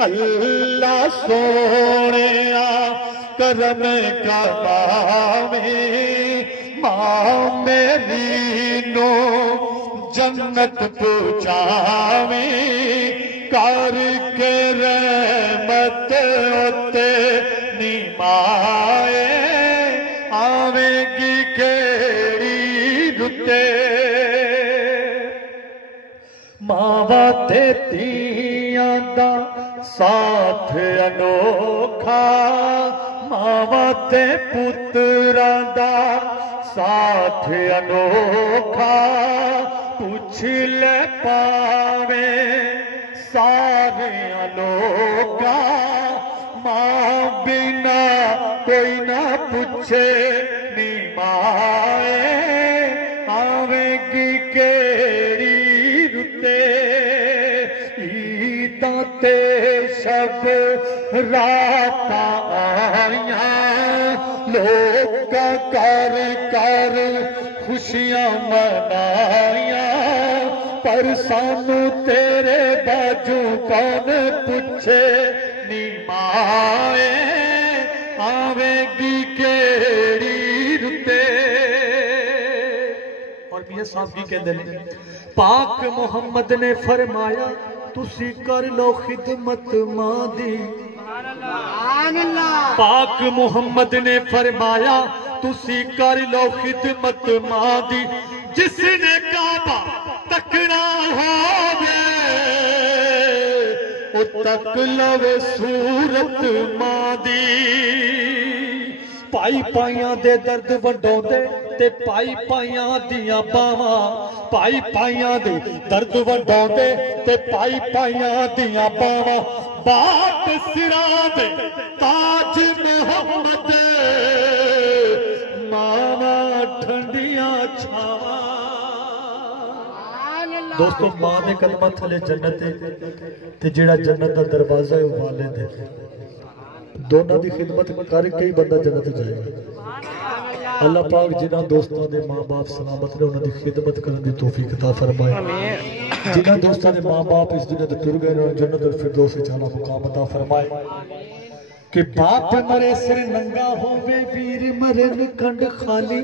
اللہ سونے کرم کا ماں میری نو جنت پہنچاویں کر کے رحمت ہوتے نیمائے آویں گی کیڑی رتے ماواں تے تیاں دا ساتھ انوکھا ماواں تے پتراں دا ساتھ انوکھا پوچھ لے پاویں سارے لوگا ماں بنا کوئی نہ پوچھے نی مائے آویں گی کیڑی رتے عیداں تے شب رات آئیاں لوگا کر کر خوشیاں منائیاں پر سانو تیرے باجو کون پوچھے نی مائے آویں گی کیڑی رتے اور میاں صاحب کی کہندے نے پاک محمد نے فرمایا تسی کر لو خدمت ماں دی پاک محمد نے فرمایا تسی کر لو خدمت ماں دی جس نے کعبہ تکنا ہووے او تک لوے صورت ماں دی پائی پائیاں دے درد وڈوں دے تے پائی پائیاں دیاں باواں پائی پائیاں دے درد وڈوں دے تے پائی پائیاں دیاں باواں بات سراں دے تاج محمد ماواں ٹھنڈیاں چھاواں دوستو ماں دے قدماں تھلے جنت ہے تے جیڑا جنت دا دروازہ ہے وہ والد ہے دونوں دی خدمت کر کے ہی بندہ جنت جائے گا اللہ پاک جنہاں دوستاں دے ماں باپ سلامت نے انہاں دی خدمت کرن دی توفیق عطا فرمائے جنہاں دوستاں دے ماں باپ اس دنیا تے ٹر گئے انہاں جنت الفردوس وچ اعلیٰ مقام عطا فرمائے کہ باپ مرے سر ننگا ہووے ویر مرے کنڈ خالی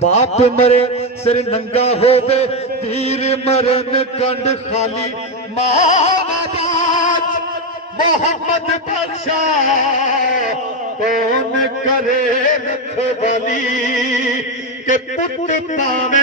باپ مرے سر ننگا ہووے ویر مرے کنڈ خالی ماں باج محمد بادشاہ کون کرے رکھ والی کہ پتر پاوے